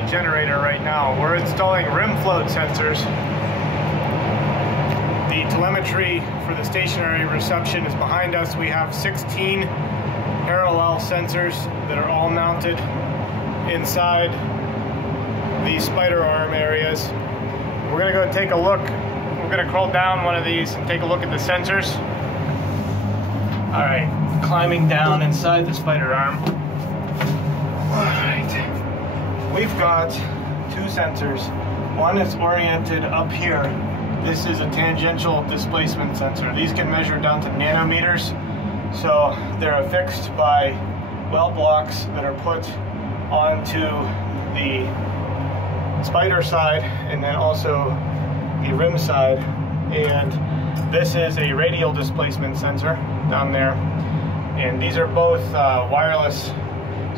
the generator right now. We're installing rim float sensors. The telemetry for the stationary reception is behind us. We have 16 parallel sensors that are all mounted inside the spider arm areas. We're gonna go take a look. We're gonna crawl down one of these and take a look at the sensors. All right, climbing down inside the spider arm. All right, we've got two sensors. One is oriented up here. This is a tangential displacement sensor. These can measure down to nanometers. So they're affixed by well blocks that are put onto the spider side and then also the rim side. And this is a radial displacement sensor down there. And these are both wireless.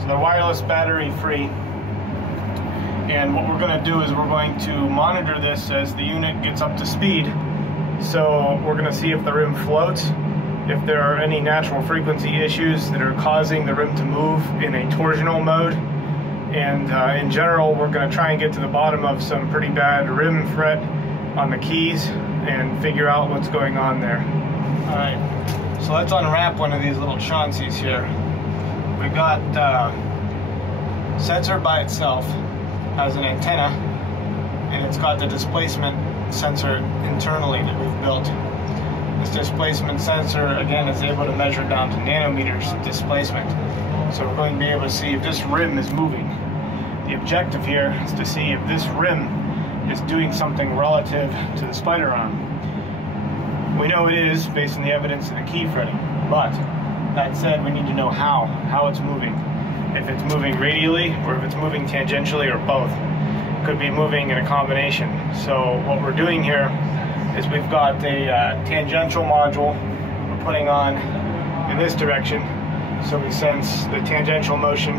So they're wireless, battery free. And what we're going to do is we're going to monitor this as the unit gets up to speed. So we're going to see if the rim floats, if there are any natural frequency issues that are causing the rim to move in a torsional mode. And in general, we're going to try and get to the bottom of some pretty bad rim fret on the keys and figure out what's going on there. All right, so let's unwrap one of these little chansies here. We've got sensor by itself, has an antenna, and it's got the displacement sensor internally that we've built. This displacement sensor, again, is able to measure down to nanometers displacement. So we're going to be able to see if this rim is moving. The objective here is to see if this rim is doing something relative to the spider arm. We know it is based on the evidence of the key fretting, but that said, we need to know how it's moving. If it's moving radially or if it's moving tangentially or both. It could be moving in a combination. So what we're doing here is we've got a tangential module we're putting on in this direction, so we sense the tangential motion.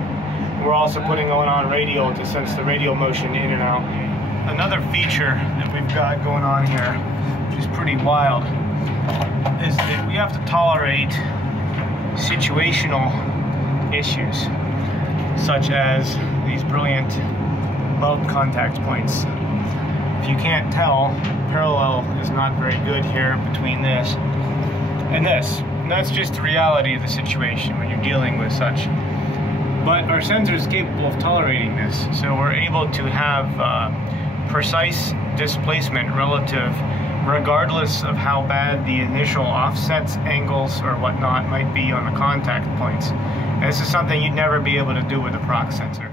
We're also putting one on radial to sense the radial motion in and out. Another feature that we've got going on here, which is pretty wild, is that we have to tolerate situational issues, such as these brilliant bulb contact points. If you can't tell, parallel is not very good here between this and this. And that's just the reality of the situation when you're dealing with such. But our sensor is capable of tolerating this, so we're able to have precise displacement relative, regardless of how bad the initial offsets, angles, or whatnot might be on the contact points. And this is something you'd never be able to do with a Proc sensor.